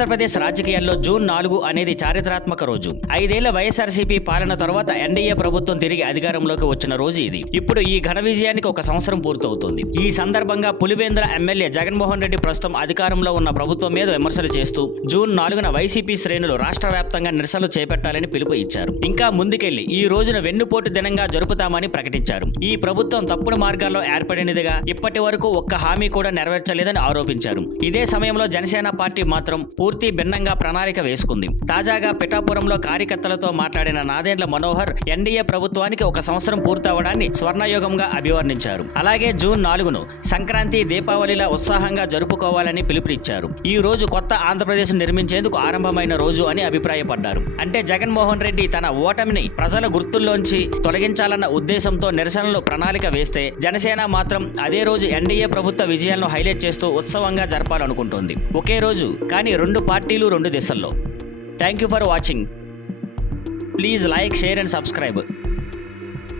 ఆంధ్రప్రదేశ్ రాజకీయాల్లో జూన్ 4 అనేది చారిత్రాత్మక రోజు. 5 ఏళ్ల వైఎస్ఆర్సీపీ పాలన తర్వాత ఎన్డీఏ ప్రభుత్వం తిరిగి అధికారంలోకి వచ్చిన రోజు ఇది. ఇప్పుడు ఈ ఘన విజయానికి ఒక సంవత్సరం పూర్తవుతోంది. ఈ సందర్భంగా పులివెందుల ఎమ్మెల్యే జగన్మోహన్ రెడ్డి ప్రస్తుతం అధికారంలో ఉన్న ప్రభుత్వం మీద విమర్శలు చేస్తూ జూన్ 4న వైసీపీ శ్రేణులు రాష్ట్ర వ్యాప్తంగా నిరసనలు చేపట్టాలని పిలుపు ఇచ్చారు. ఇంకా ముందుకెళ్లి ఈ రోజున వెన్నుపోటు దినంగా జరుపుతామని ప్రకటించారు. ఈ ప్రభుత్వం తప్పుడు మార్గాల్లో ఏర్పడినదిగా, ఇప్పటి వరకు ఒక్క హామీ కూడా నెరవేర్చలేదని ఆరోపించారు. ఇదే సమయంలో జనసేన పార్టీ మాత్రం పూర్తి భిన్నంగా ప్రణాళిక వేసుకుంది. తాజాగా పిఠాపురంలో కార్యకర్తలతో మాట్లాడిన నాదెండ్ల మనోహర్ ఎన్డీఏ ప్రభుత్వానికి ఒక సంవత్సరం పూర్తవడాన్ని స్వర్ణయుగంగా అభివర్ణించారు. అలాగే జూన్ 4ను సంక్రాంతి, దీపావళిలా ఉత్సాహంగా జరుపుకోవాలని పిలుపునిచ్చారు. ఈ రోజు కొత్త ఆంధ్రప్రదేశ్ నిర్మించేందుకు ఆరంభమైన రోజు అని అభిప్రాయపడ్డారు. అంటే జగన్మోహన్ రెడ్డి తన ఓటమిని ప్రజల గుర్తుల్లోంచి తొలగించాలన్న ఉద్దేశంతో నిరసనలు ప్రణాళిక వేస్తే, జనసేన మాత్రం అదే రోజు ఎన్డీఏ ప్రభుత్వ విజయాలను హైలైట్ చేస్తూ ఉత్సవంగా జరపాలనుకుంటోంది. ఒకే రోజు కానీ రెండు పార్టీలు రెండు దిశల్లో. Thank you for watching. Please like, share and subscribe.